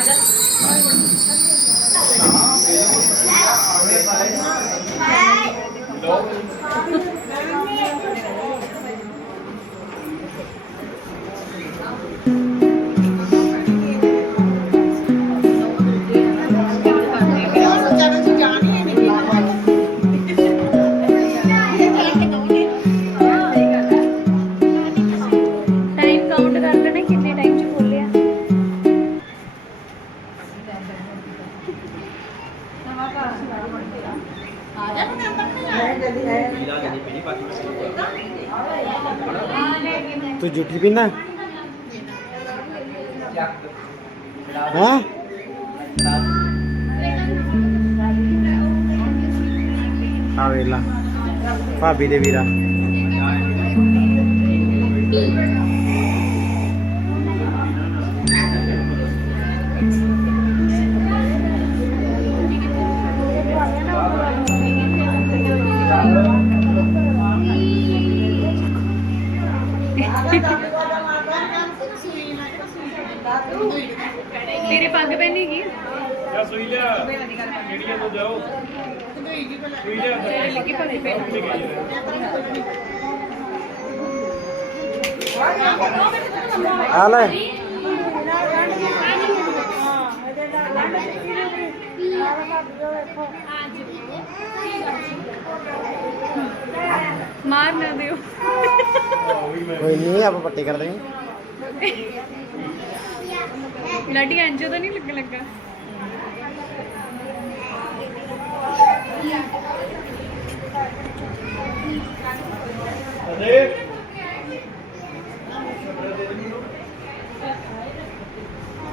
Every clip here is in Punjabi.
ਟਾਈਮ ਤੂੰ ਜੁੱਠੀ ਪੀਣਾ ਹਾਂ? ਆ ਵੇਲਾ ਭਾਬੀ ਦੇ ਵੀਰਾ। ਸੂਈ ਲਿਆ। ਕਿਹੜੀਆਂ ਤੋਂ ਜਾਓ। ਸੂਈ ਲਿਆ। ਤੇਰੇ ਲੱਗੀ ਪੱਗ ਪੈਣੀ ਆ ਲੈ। ਮਾਰ ਨਾ ਦਿਓ। ਕੋਈ ਨਹੀਂ ਆਪਾਂ ਪੱਟੀ ਕਰ ਦੇਂਗੇ ਲੱਡੀ ਅੰਜੋ ਤਾਂ ਨਹੀਂ ਲੱਗ ਲੱਗਾ।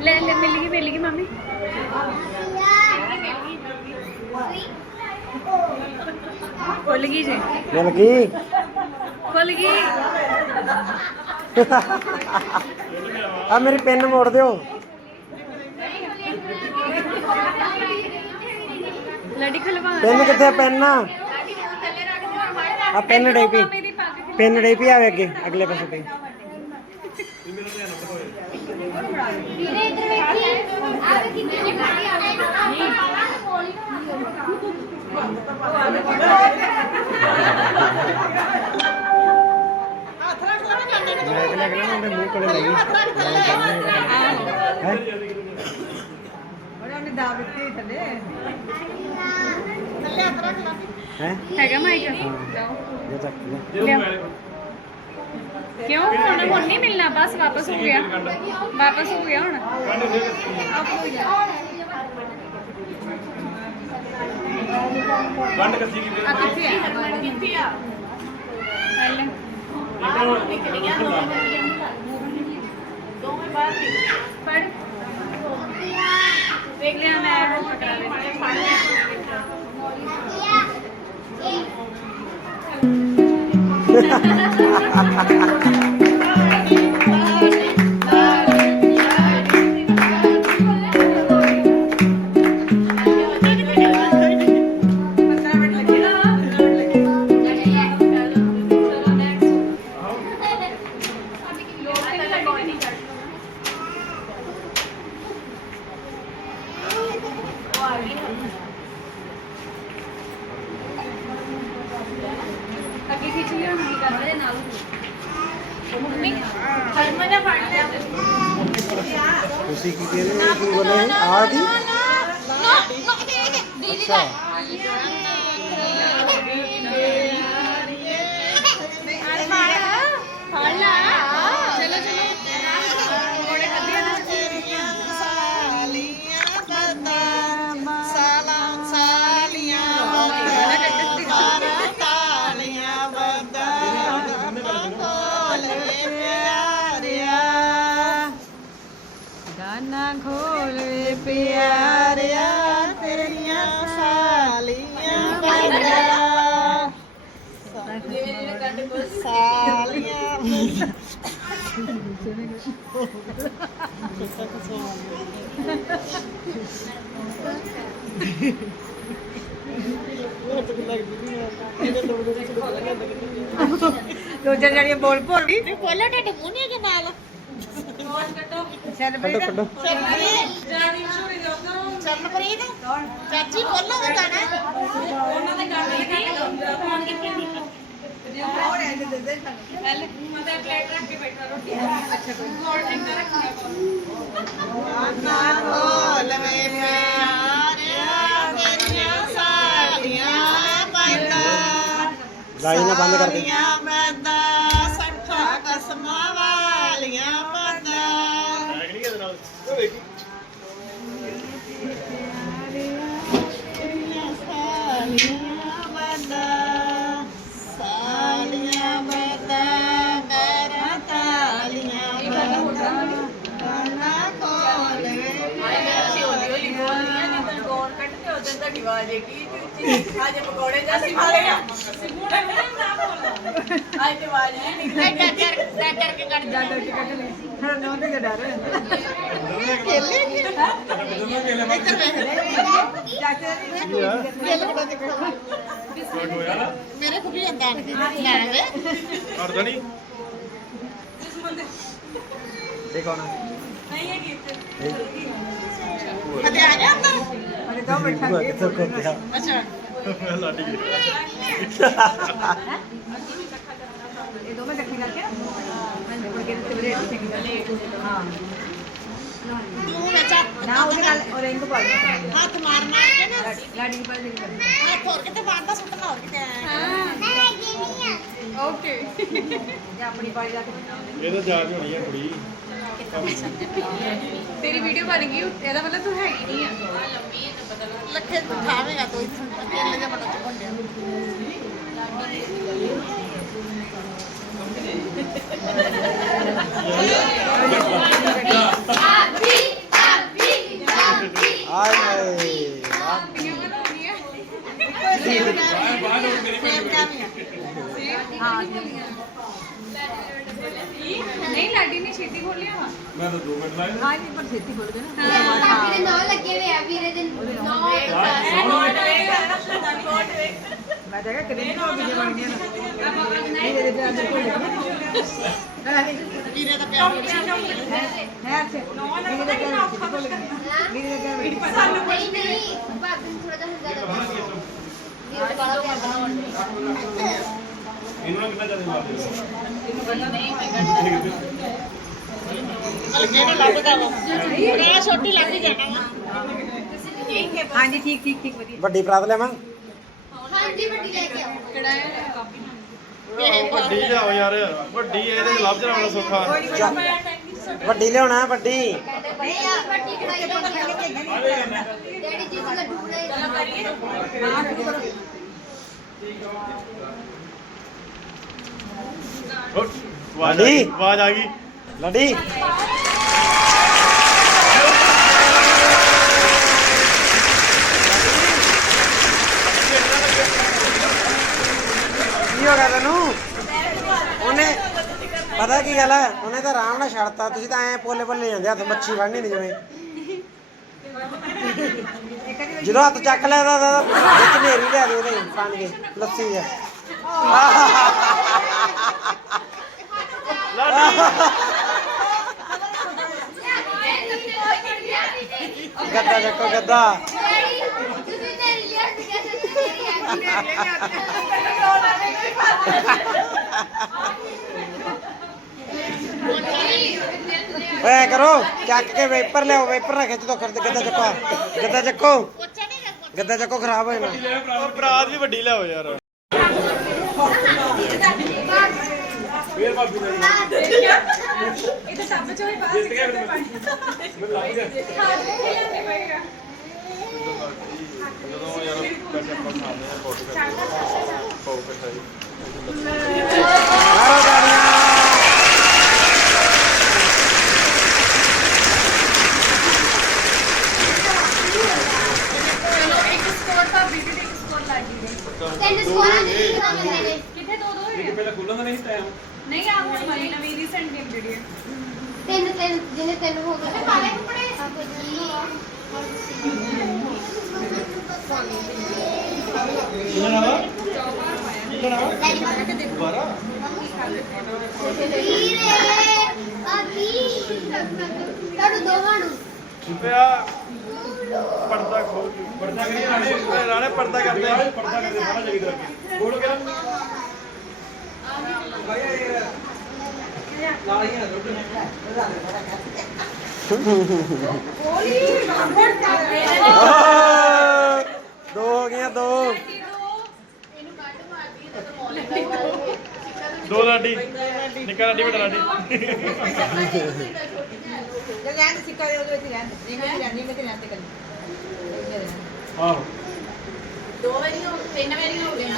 ਲੈ ਲੈ ਮਿਲ ਗਈ ਮਿਲ ਗਈ ਮੰਮੀ। ਖੁੱਲ ਗਈ ਜੇ। ਮਿਲ ਗਈ? ਖੁੱਲ ਗਈ। ਆ ਮੇਰੀ ਪਿੰਨ ਮੋੜ ਦਿਓ। ਖਲਵਾ ਪਿੰਨ ਕਿੱਥੇ ਪੈਨ ਆ? ਆ ਪੈਨ ਡੇ ਪੀ ਪਿੰਨ ਡੇ ਪੀ ਆਵੇ ਅੱਗੇ ਅਗਲੇ ਪਾਸੇ ਪਈ ਵੀਰੇ ਇੱਧਰ ਵੇਖੀ। ਆ। ਵੇ ਕਿੰਨੇ ਹੈ? ਹੈਗਾ ਮਾਈਕ ਜਾਓ ਇਹ ਚੱਕ ਲੈ ਲਿਆਓ। ਕਿਉਂ? ਹੁਣ ਹੁਣ ਨਹੀਂ ਮਿਲਣਾ ਬਸ ਵਾਪਸ ਹੋ ਗਿਆ। ਵਾਪਸ ਹੋ ਗਿਆ ਹੁਣ। ਵੰਡ ਕੱਸੀ ਕੀ ਆ ਕਿੱਥੇ ਆ? ਕਿੱਥੇ ਆ ਲੈ ਪੜ ਦੇਖ ਲਿਆ ਮੈਂ ਉਹ ਪਕੜਾ ਦੇ ਤੁਸੀਂ ਕੀ ਕਹਿੰਦੇ ਕੀ ਬੋਲੇ ਆ ਦੀ ਅੱਛਾ ਚਲੋ ਪਿਆਰਿਆ ਤੇਰੀਆਂ ਸਾਲੀਆਂ ਬੰਦਾ ਸਾਲੀਆਂ ਦੋ ਚਾਰ ਜਣੀਆਂ ਬੋਲ ਭੋਲ ਵੀ ਬੋਲੋ ਤੁਹਾਡੇ ਮੂੰਹ ਨਹੀਂ ਹੈਗੇ ਨਾਲ ਚੱਲ ਕੱਢੋ ਮਨਪ੍ਰੀਤ ਚਾਚੀ ਬੋਲੋ ਉਹ ਗਾਣਾ ਉਹਨਾਂ ਦੇ ਗਾਣੇ ਲਗਾ ਫੋਨ ਕਿੱਥੇ ਨਹੀਂ ਪਹਿਲੇ ਮੈਂ ਤਾਂ ਪਲੇਟ ਰੱਖ ਕੇ ਬੈਠਾ ਰੋਟੀ ਅੱਛਾ ਕੋਈ ਹੋਰ ਇੰਨਾ ਰੱਖਣਾ? ਨਾ ਖੋਲ ਵੇ ਪਿਆਰਿਆ ਤੇਰੀਆਂ ਸਾਲੀਆਂ ਬੰਦਾ ਲਾਈ ਨਾ ਬੰਦ ਕਰ ਦੇ। ਉਦੋਂ ਤੁਹਾਡੀ ਆਵਾਜ਼ ਹੈਗੀ ਅੱਜ ਪਕੌੜੇ ਜਾਂ ਸੀ ਖਾ ਲਿਆ ਅੱਜ ਤੇ ਆਵਾਜ਼ ਨਹੀਂ ਨਿਕਲੀ। ਡਰ ਡਰ ਡਰ ਕੇ ਕੱਢ ਜਾ। ਇੱਧਰ ਵੇਖ ਗੁੱਡ ਹੋਇਆ ਨਾ? ਮੇਰੇ ਕੋਲ ਵੀ ਅੰਦਾਜ਼ ਲੈ ਵੇ। ਕਰਦਾ ਨਹੀਂ? ਇਹ ਕੌਣ ਕਦੇ ਆ ਗਿਆ ਅੰਦਰ? ਹੈ ਕਿੱਥੋਂ ਕੋਤਿਆ ਅੱਛਾ ਲਾਡੀ ਗਈ ਤੂੰ ਵਿੱਚ ਨਾ ਉਹਦੇ ਨਾਲ ਰਿੰਗ ਪਾ ਹੱਥ ਮਾਰ ਮਾਰ ਕੇ ਨਾ। ਗਾੜੀ ਪਾ ਦੇ ਹੱਥ ਹੋਰ ਕਿਤੇ ਬਾਂਦਾ ਸੁੱਟਣਾ ਹੋਰ ਕਿਤੇ। ਆਇਆ ਓਕੇ। ਇਹ ਤਾਂ ਜਾ ਕੇ ਹੋਣੀ ਹੈ ਕੁੜੀ। ਤੇਰੀ ਵੀਡੀਓ ਬਣ ਗਈ ਇਹਦਾ ਮਤਲਬ ਤੂੰ ਹੈਗੀ ਨਹੀਂ ਆ। ਲੱਖੇ ਖਾਵੇਂਗਾ ਤੂੰ ਤੇਲ ਜਿਹਾ ਬੜਾ ਚੁੱਕਣ ਡਿਆ ਆਏ ਹਾਏ ਆਹ ਬਾਹਰ ਹੋ ਮੇਰੀ ਨਹੀਂ ਲਾਡੀ ਨੇ ਛੇਤੀ ਖੋਲਿਆ ਵਾ ਮੈਂ ਤਾਂ 2 ਮਿੰਟ ਲਾਏ ਵੀਰੇ ਨੌ ਲੱਗੇ ਹੋਏ ਆ ਵੀਰੇ ਦੇ ਨੌ ਕੋਟ ਵੇਖ ਕੋਟ ਵੇਖ ਵੀਰੇ ਦਾ ਪਿਆਰ ਬੜੀ ਨਹੀਂ ਨਹੀਂ ਭਾਬੀ ਨੂੰ ਥੋੜਾ ਜਿਹਾ ਜ਼ਿਆਦਾ ਵੀਰੇ ਦੇ ਬਾਲਾ ਪਿਆਰ ਇਹਨਾਂ ਨੂੰ ਕਿੰਨਾ ਜ਼ਿਆਦਾ ਮਾਰਦੇ ਹਲਕੇ ਨਾਲ ਲੱਭਦਾ ਵਾ ਨਾ ਛੋਟੀ ਲੱਗ ਜਾਣਾ ਵਾ। ਵੱਡੀ ਪ੍ਰਾਤ ਲੈਵਾਂ ਹਾਂਜੀ ਵੱਡੀ ਲੈ ਕੇ ਆਓ। ਇਹ ਵੱਡੀ ਲਿਆਓ ਯਾਰ। ਵੱਡੀ ਇਹਦੇ ਚ ਲੱਭ ਜਣਾ ਬੜਾ ਸੌਖਾ। ਵੱਡੀ ਲਿਆਉਣਾ ਵੱਡੀ। ਵੱਡੀ ਆਵਾਜ਼ ਆ ਗਈ। ਆਵਾਜ਼ ਕੀ ਹੋ ਗਿਆ ਤੈਨੂੰ? ਉਹਨੇ ਪਤਾ ਕੀ ਗੱਲ ਹੈ? ਉਹਨੇ ਤਾਂ ਆਰਾਮ ਨਾਲ ਛੱਡਤਾ। ਤੁਸੀਂ ਤਾਂ ਐ ਪੋਲੇ ਪੋਲੇ ਜਾਂਦੇ ਹੱਥ ਮੱਛੀ ਫੜਨੀ ਨਹੀਂ ਜਿਵੇਂ। ਜਦੋਂ ਹੱਥ ਚੱਕ ਲਿਆ ਤਾਂ ਤਾਂ ਵਿੱਚ ਨੇਰੀ ਲਿਆ ਦੇ ਉਹਦੇ ਪਾਣ ਕੇ, ਲੱਸੀ ਆ ਗੱਦਾ ਚੱਕੋ ਗੱਦਾ। ਤੇਰੀ ਆ ਓਏ ਕਰੋ ਚੱਕ ਕੇ ਵੇਪਰ ਲਿਆਓ ਵੇਪਰ ਨਾ ਖਿੱਚ ਦੋ ਖਰਦ ਗੱਦਾ ਚੱਕੋ ਗੱਦਾ ਚੱਕੋ। ਗੱਦਾ ਚੱਕੋ ਖਰਾਬ ਹੋ ਜਾਣਾ। ਇਹ ਤਾਂ ਸਭ ਚੋਂ ਹੀ ਬਾਹਰ ਜਿੱਤ ਗਿਆ ਫਿਰ ਮੈਂ ਲੱਭ ਗਿਆ ਜਦੋਂ ਯਾਰ ਬੈਠੇ ਆਪਾਂ ਖਾਂਦੇ ਆ ਸਕੋਰ ਲਾਡੀ ਦੇ ਤਿੰਨ ਸਕੋਰਾਂ ਦੀ ਲਿਖਾ ਬੰਦੇ ਨੇ ਕਿੱਥੇ ਦੋ ਦੋ ਹੋਏ ਇਹ ਪਹਿਲਾਂ ਖੁੱਲਣ ਦਾ ਨਹੀਂ ਟਾਈਮ ਨਹੀਂ ਆ ਹੁਣ ਨਵੀਂ ਨਵੀਂ ਰੀਸੈਂਟ ਗੇਮ ਜਿਹੜੀ ਹੈ। ਤਿੰਨ ਤਿੰਨ ਜਿਹਨੇ ਤਿੰਨ ਹੋ ਗਏ। ਕਾਲੇ ਕੱਪੜੇ? ਸਭ ਜੀ ਵੀਰੇ ਆਦੀ ਤੁਹਾਨੂੰ ਦੋਵਾਂ ਨੂੰ ਪਿਆ ਪਰਦਾ ਖੋਲ ਕੇ। ਪਰਦਾ ਕਰੀ ਰਾਣੇ ਰਾਣੇ ਪਰਦਾ ਕਰਦੇ। ਪਰਦਾ ਕਰਦੇ। ਸਾਰਾ ਜਗੀ ਤਰ੍ਹਾਂ ਬੋਲ ਕੇ ਦੋ ਹੋ ਗਈਆਂ ਦੋ। ਦੋ ਲਾਡੀ ਨਿੱਕਾ ਲਾਡੀ ਵੱਡਾ ਲਾਡੀ। ਲੈਣ ਸਿੱਕਾ ਦੇ ਉਹਦੇ ਵਿੱਚ ਦੇ ਨਹੀਂ ਮੈਂ ਨਹੀਂ ਮੈਂ ਤੇ ਲੈਣ ਤੇ ਕੱਲੀ ਆਹੋ ਦੋ ਵਾਰੀ ਹੋ ਤਿੰਨ ਵਾਰੀ ਹੋ ਗਏ। ਆ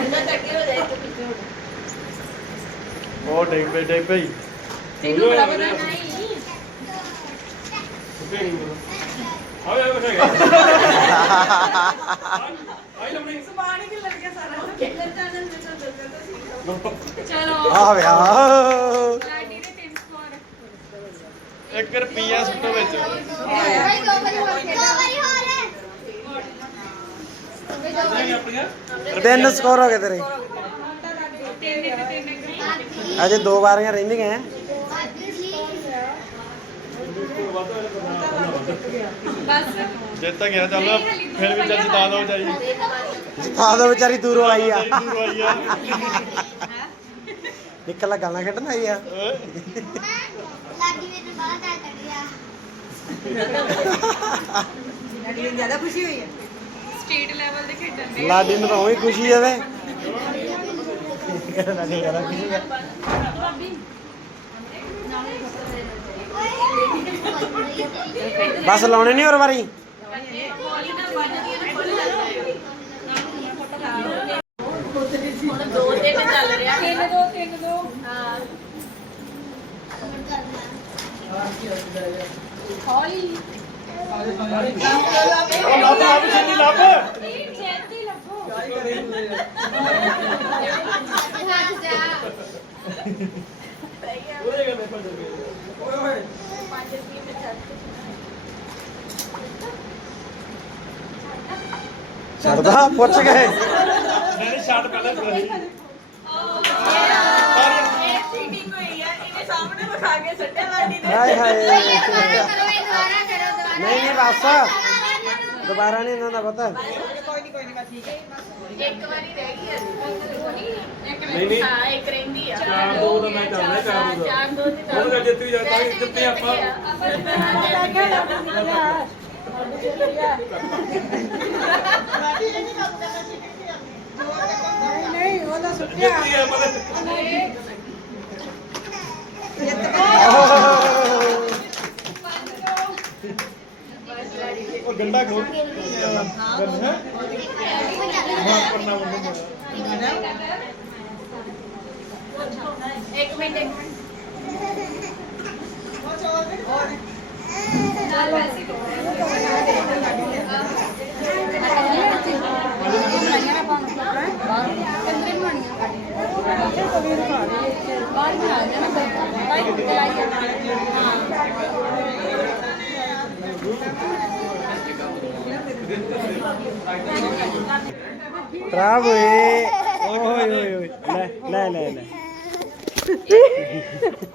ਅੰਦਰ ਤੱਕ ਹੋ ਜਾਏ ਤੇ ਪਿੱਛੇ ਹੋ ਉਹ ਡਿੱਗ ਪਈ ਡਿੱਗ ਪਈ। ਤੈਨੂੰ ਬੜਾ ਪਤਾ ਨਹੀਂ। ਆਵੇ ਆਵੇ ਹੈਗਾ। ਆਈ ਲੰਮੀ। ਪਾਣੀ ਕਿ ਲੱਗ ਗਿਆ ਸਾਰਾ। ਖੇਡਣ ਜਾਣਾ ਮੈਂ ਤਾਂ ਦੱਸਦਾ ਸੀ। ਚਲੋ। ਆ ਵਿਆ ਲਾਡੀ ਦੇ ਤਿੰਨ ਸਕੋਰ 1 ਰੁਪਿਆ ਸੁੱਟੋ ਵਿੱਚ। ਭਾਈ ਦੋ ਵਾਰੀ ਹੋਰ ਦੋ ਵਾਰੀ ਹੋਰ ਨਹੀਂ ਆਪਣੀਆਂ ਤਿੰਨ ਸਕੋਰ ਹੋ ਗਏ ਤੇਰੇ। ਤਿੰਨ ਤੇ ਤਿੰਨ ਅਜੇ ਦੋ ਵਾਰੀਆਂ ਰਹਿੰਦੀਆਂ ਬਸ ਜਿੱਤ ਗਿਆ ਚੱਲ ਫਿਰ ਵੀ ਚੱਲ ਜਿਤਾ ਦੋ ਚਾਈ ਜਿਤਾ ਦੋ ਵਿਚਾਰੀ ਦੂਰੋਂ ਆਈ ਆ। ਦੂਰ ਆਈ ਆ। ਨਿਕਲ ਗਾਲਾਂ ਖੇਡਣ ਆਈ ਆ। ਓਏ, ਲਾਡੀ ਮੈਨੂੰ ਬਾਹਰ ਆ ਚੜਿਆ ਲੱਗੀ ਜ਼ਿਆਦਾ ਖੁਸ਼ੀ ਹੋਈ ਹੈ ਸਟੇਟ ਲੈਵਲ ਦੇ ਖੇਡਣ ਦੇ। ਲਾਡੀ ਨੂੰ ਤਾਂ ਉਹੀ ਖੁਸ਼ੀ ਆ ਵੇ। ਖੁਸ਼ੀ ਆ ਬਸ ਲਾਉਣੇ ਨਹੀਂ ਹੋਰ ਵਾਰੀ? ਹੁਣ ਦੋ ਤਿੰਨ ਚੱਲ ਰਿਹਾ ਤਿੰਨ ਦੋ ਤਿੰਨ ਦੋ ਹਾਂ। ਹੌਲੀ ਉਹ ਲੱਭ ਲੱਭ ਛੇਤੀ ਲੱਭ ਛੇਤੀ ਲੱਭੋ ਉਹਦੇ ਗੱਲ ਦੇਖੋ ਜਲਦੀ ਛੱਡਦਾ ਪੁੱਛ ਗਏ ਨਹੀਂ ਨਹੀਂ ਸ਼ਾਟ ਪਹਿਲਾਂ ਪੂਰਾ ਸੀ ਇਹ ਚੀਟਿੰਗ ਹੋਈ ਹੈ ਇਹਨੇ ਸਾਹਮਣੇ ਵਿਖਾ ਕੇ ਸੱਟਿਆ ਲਾਡੀ ਨੇ ਹਾਏ ਹਾਏ ਨਹੀਂ ਨਹੀਂ ਬਸ। ਦੁਬਾਰਾ ਨਹੀਂ ਇਹਨਾਂ ਦਾ ਪਤਾ। ਕੋਈ ਨਹੀਂ ਕੋਈ ਨਹੀਂ ਬਸ ਠੀਕ ਹੈ ਇੱਕ ਵਾਰੀ ਰਹਿ ਗਈ ਹੈ ਇੱਕ ਨਹੀਂ, ਨਹੀਂ। ਹਾਂ ਇੱਕ ਰਹਿੰਦੀ ਆ। ਚਾਰ ਦੋ ਦਾ ਮੈਂ ਚੱਲ ਰਿਹਾ ਚਾਰ ਦੋ ਦਾ। ਚਾਰ ਦੋ ਤੇ ਉਹਨੂੰ ਜਿੱਤ ਵੀ ਜਾਂਦਾ ਸੀ, ਜਿੱਤੇ ਆਪਾਂ। ਨਹੀਂ ਉਹਦਾ ਜਿੱਤ ਵੀ ਆਪਾਂ ਤੇ ਉਹ ਗੰਡਾ ਖੋਲ ਗੰਡਾ ਹਾਂ। ਕਰਨਾ ਬੰਦਾ ਇੱਕ ਮਿੰਟ ਇੱਕ ਮਿੰਟ ਚੱਲ ਵੈਸੇ ਖਰਾਬ ਹੋਏ। ਓਏ ਹੋਏ ਹੋਏ ਲੈ ਲੈ ਲੈ ਲੈ।